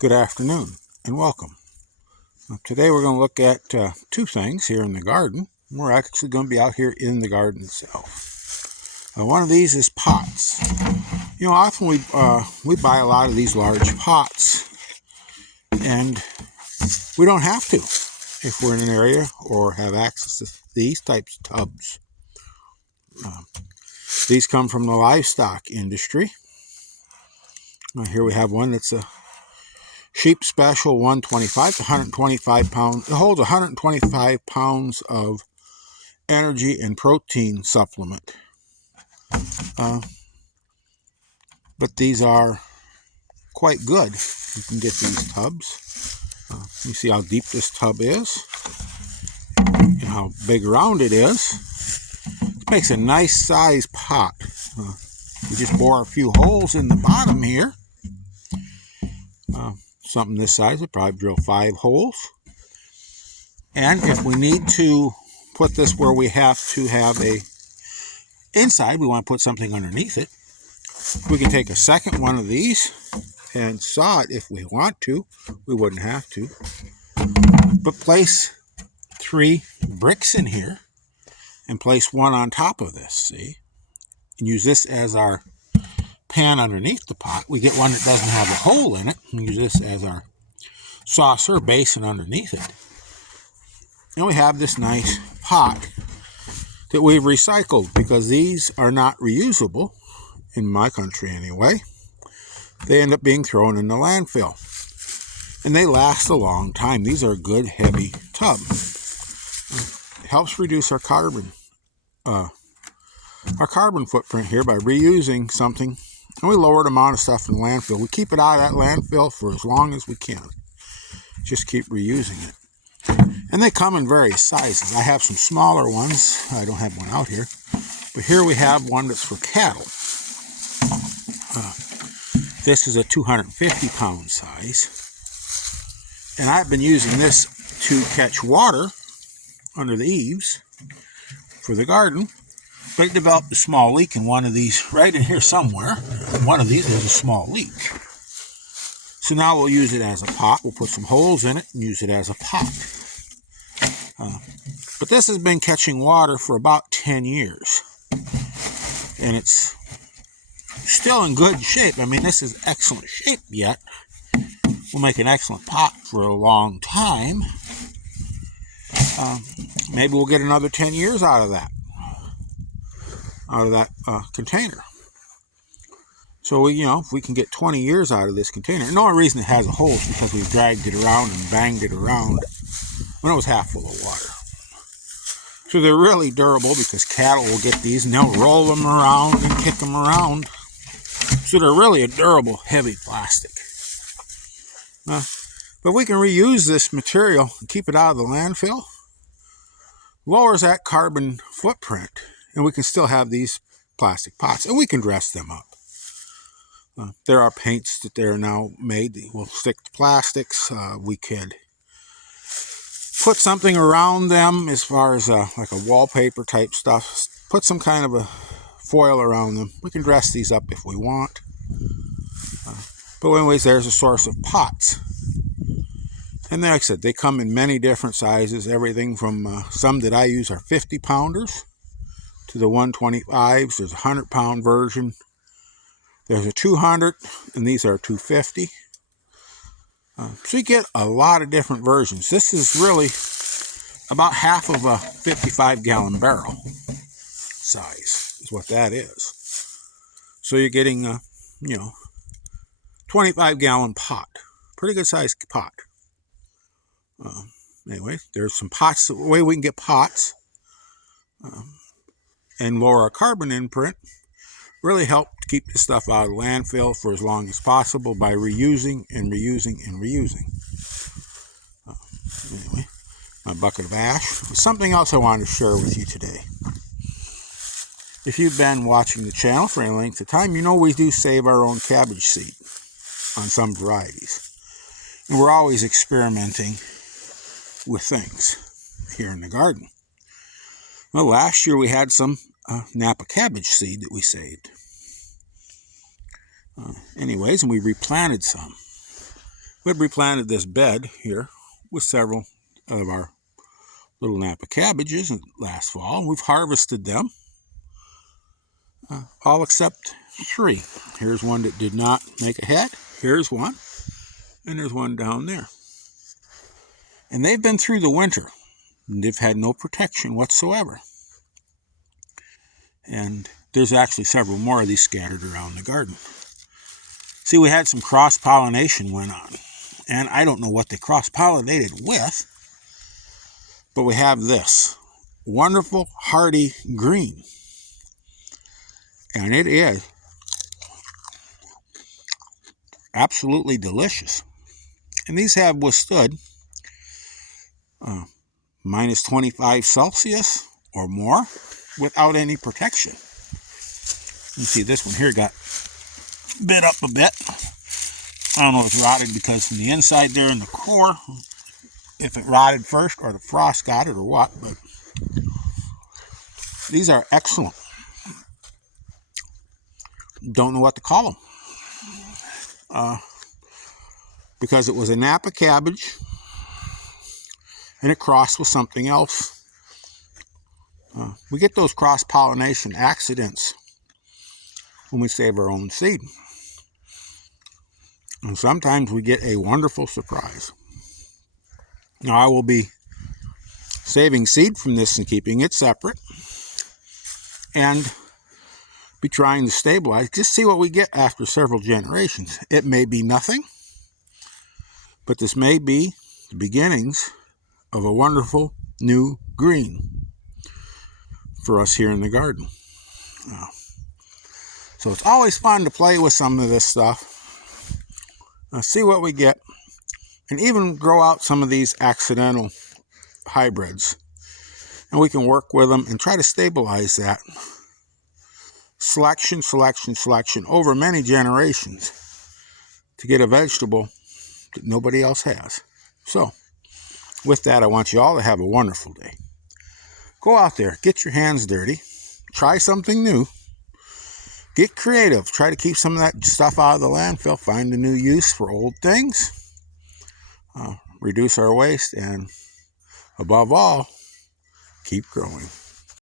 Good afternoon and welcome. Today we're going to look at two things here in the garden. We're actually going to be out here in the garden itself. One of these is pots. You know, often we buy a lot of these large pots, and we don't have to if we're in an area or have access to these types of tubs. These come from the livestock industry. Here we have one that's a Sheep Special 125, 125 pounds. It holds 125 pounds of energy and protein supplement. But these are quite good. You can get these tubs. You see how deep this tub is and how big around it is. It makes a nice size pot. You just bore a few holes in the bottom here. Something this size would probably drill 5 holes. And if we need to put this where we have to have a inside, we want to put something underneath it, we can take a second one of these and saw it if we want to. We wouldn't have to. But place 3 bricks in here and place one on top of this, see? And use this as our pan underneath the pot. We get one that doesn't have a hole in it and use this as our saucer basin underneath it. And we have this nice pot that we've recycled because these are not reusable, in my country anyway. They end up being thrown in the landfill. And they last a long time. These are a good heavy tub. It helps reduce our carbon footprint here by reusing something. And we lower the amount of stuff in the landfill. We keep it out of that landfill for as long as we can. Just keep reusing it. And they come in various sizes. I have some smaller ones. I don't have one out here. But here we have one that's for cattle. This is a 250 pound size. And I've been using this to catch water under the eaves for the garden. But it developed a small leak in one of these, right in here somewhere. One of these, there's a small leak. So now we'll use it as a pot. We'll put some holes in it and use it as a pot. But this has been catching water for about 10 years. And it's still in good shape. I mean, this is excellent shape yet. We'll make an excellent pot for a long time. Maybe we'll get another 10 years out of that container. So, if we can get 20 years out of this container. And the only reason it has a hole is because we've dragged it around and banged it around when it was half full of water. So they're really durable because cattle will get these and they'll roll them around and kick them around. So they're really a durable, heavy plastic. But we can reuse this material and keep it out of the landfill. Lowers that carbon footprint. And we can still have these plastic pots. And we can dress them up. There are paints that they're now made that will stick to plastics. We could put something around them as far as like a wallpaper type stuff. Put some kind of a foil around them. We can dress these up if we want. But anyways, there's a source of pots. And like I said, they come in many different sizes. Everything from some that I use are 50 pounders to the 125s. There's a 100-pound version. There's a 200, and these are 250. So you get a lot of different versions. This is really about half of a 55-gallon barrel size is what that is. So you're getting a, 25-gallon pot. Pretty good sized pot. Anyway, there's some pots. The way we can get pots and lower our carbon imprint really help to keep this stuff out of the landfill for as long as possible by reusing and reusing and reusing. Anyway, my bucket of ash. Something else I wanted to share with you today. If you've been watching the channel for any length of time, you know we do save our own cabbage seed on some varieties. And we're always experimenting with things here in the garden. Well, last year we had some napa cabbage seed that we saved. Anyways, and we replanted some. We replanted this bed here with several of our little napa cabbages last fall. We've harvested them, all except 3. Here's one that did not make a head. Here's one, and there's one down there. And they've been through the winter, and they've had no protection whatsoever. And there's actually several more of these scattered around the garden. See, we had some cross-pollination went on, and I don't know what they cross-pollinated with, but we have this wonderful, hardy green. And it is absolutely delicious. And these have withstood minus 25 Celsius or more without any protection. You see this one here got bit up a bit. I don't know if it's rotted because from the inside there in the core, if it rotted first or the frost got it or what, but these are excellent. Don't know what to call them. Because it was a napa cabbage and it crossed with something else. We get those cross-pollination accidents when we save our own seed. And sometimes we get a wonderful surprise. Now I will be saving seed from this and keeping it separate. And be trying to stabilize, just see what we get after several generations. It may be nothing, but this may be the beginnings of a wonderful new green for us here in the garden. So it's always fun to play with some of this stuff. See what we get, and even grow out some of these accidental hybrids. And we can work with them and try to stabilize that. Selection over many generations to get a vegetable that nobody else has. So, with that, I want you all to have a wonderful day. Go out there, get your hands dirty, try something new, get creative, try to keep some of that stuff out of the landfill, find a new use for old things, reduce our waste, and above all, keep growing.